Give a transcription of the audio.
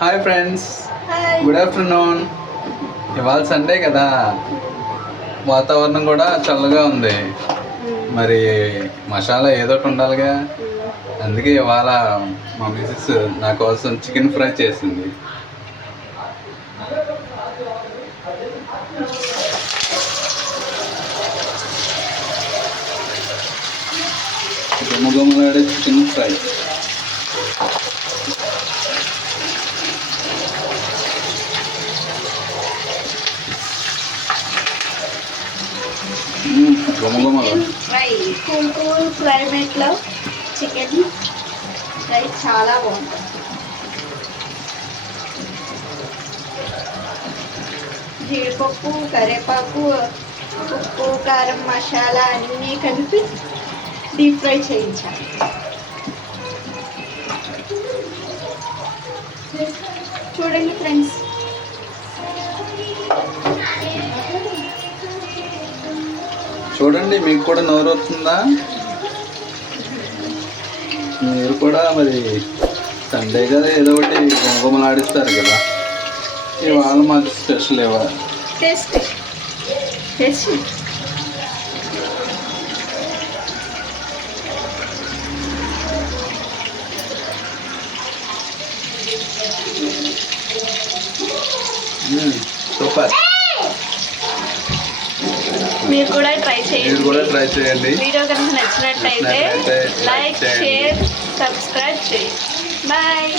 Hi friends good afternoon ఇవాళ Sunday కదా. వాతావరణం కూడా చల్లగా ఉంది. మరి మసాలా ఏదో ఒకటి ఉండాలిగా. అందుకే ఇవాళ మా మిసెస్ నా కోసం చికెన్ ఫ్రై చేసింది. గుమగుమలాడే chicken fry fry. Cool cool క్లైమేట్లో chicken fry చాలా బాగుంటుంది. జీడిపప్పు కరివేపాకు ఉప్పు కారం మసాలా అన్నీ కలిపి డీప్ ఫ్రై చేయించాలి. చూడండి ఫ్రెండ్స్. చూడండి మీకు కూడా నోరు వస్తుందా మీరు కూడా మరి సండే కదా ఏదో ఒకటి గుమగుమలు ఆడిస్తారు కదా. ఇవాళ మాకు స్పెషల్ ఇవ్వాలి సూపర్ మీరు కూడా ట్రై మీరు చేయండి కూడా ట్రై చేయండి. వీడియో కనుక నచ్చినట్లయితే లైక్. షేర్ సబ్స్క్రైబ్ చేయండి. బాయ్.